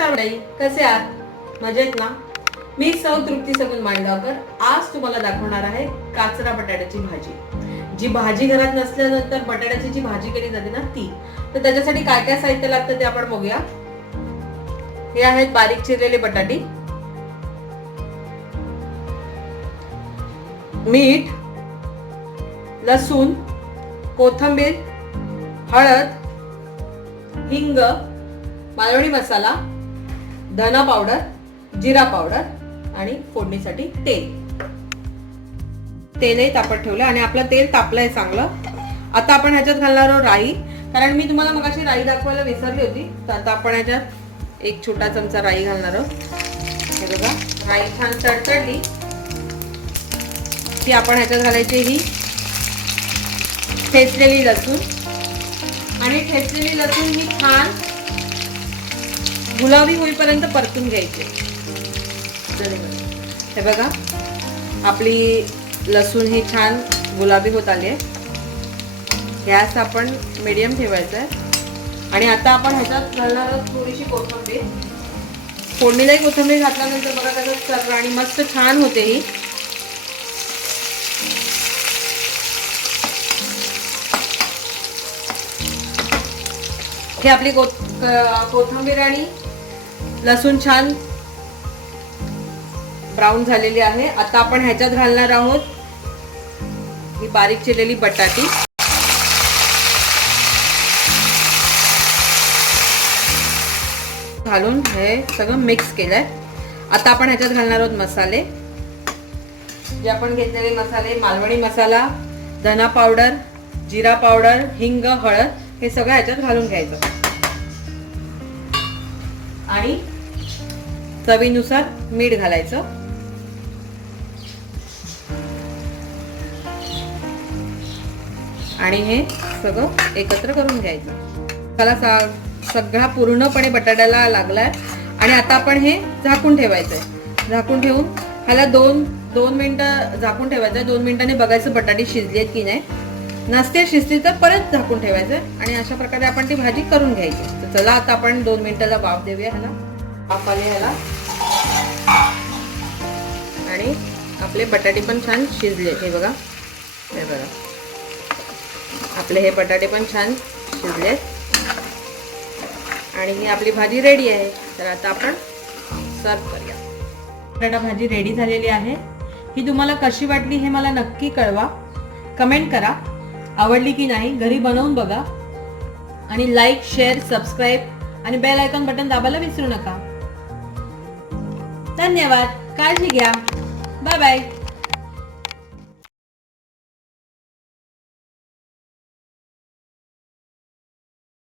कसे आहात? मजेत ना? मी सौ तृप्ती सगुन मांडगावकर आज तुम्हाला दाखवणार आहे काचरा बटाट्याची भाजी. जी भाजी घरात नसल्यानंतर बटाट्याची जी भाजी केली जाते ना ती. तर त्याच्यासाठी काय काय साहित्य लागतं ते आपण बघूया. हे आहेत बारीक चिरलेले बटाटे, मीठ, लसूण, कोथिंबीर, हळद, हिंग, मालवणी मसाला, धना पावडर, जिरा पावडर आणि फोडणीसाठी तेलही तापत ठेवलं आणि आपलं तेल तापलंय चांगलं. आता आपण ह्याच्यात घालणार आहोत राई, कारण मी तुम्हाला मगाशी राई दाखवायला विसरली होती. तर आता आपण ह्याच्यात एक छोटा चमचा राई घालणार आहोत. हे बघा, राई छान तडतडली की आपण ह्याच्यात घालायची ही ठेचलेली लसूण, आणि ठेचलेली लसूण ही छान गुलाबी होईपर्यंत परतून घ्यायची. हे बघा, आपली लसूण ही छान गुलाबी होत आली आहे. गॅस आपण मीडियम ठेवायचा आहे. आणि आता आपण ह्याच्यात घालणार थोडीशी कोथिंबीर. फोडणीलाही कोथिंबीर घातल्यानंतर बघा कसं चर्र आणि मस्त छान होते ही. हे आपली कोथिंबीर आणि लसूण छान ब्राऊन झालेली आहे. आता आपण ह्याच्यात घालणार आहोत ही बारीक चिरलेली बटाटी. घालून हे सगळं मिक्स केलंय. आता आपण ह्याच्यात घालणार आहोत मसाले. जे आपण घेतलेले मसाले, मालवणी मसाला, धना पावडर, जिरा पावडर, हिंग, हळद, हे सगळं ह्याच्यात घालून घ्यायचं. आणि चवीनुसार मीठ घालायचं. आणि हे सगळं एकत्र करून घ्यायचं. त्याला सगळा पूर्णपणे बटाट्याला लागलाय. आणि आता आपण हे झाकून ठेवायचंय. झाकून ठेवून ह्याला दोन मिनिटं झाकून ठेवायचं. 2 मिनिटांनी बघायचं बटाटे शिजलेत की नाही. नसते शिजली तर परत झाकून ठेवायचं. आणि अशा प्रकारे आपण ती भाजी करून घ्यायची. तर चला आता आपण 2 मिनिटाला वाफ देऊया ह्याला. वाफ आली ह्याला. आणि आपले बटाटे पण छान शिजले. हे बघा, हे बघा, आपले हे बटाटे पण छान शिजले. आणि ही आपली भाजी रेडी आहे. तर आता आपण सर्व करूया. बटाटा भाजी रेडी झालेली आहे. ही तुम्हाला कशी वाटली हे मला नक्की कळवा. कमेंट करा. आवडली की नाही घरी बनवून बघा. आणि लाईक, शेअर, सबस्क्राईब आणि बेल आयकॉन बटन दाबायला विसरू नका. धन्यवाद. काळजी घ्या. Bye bye.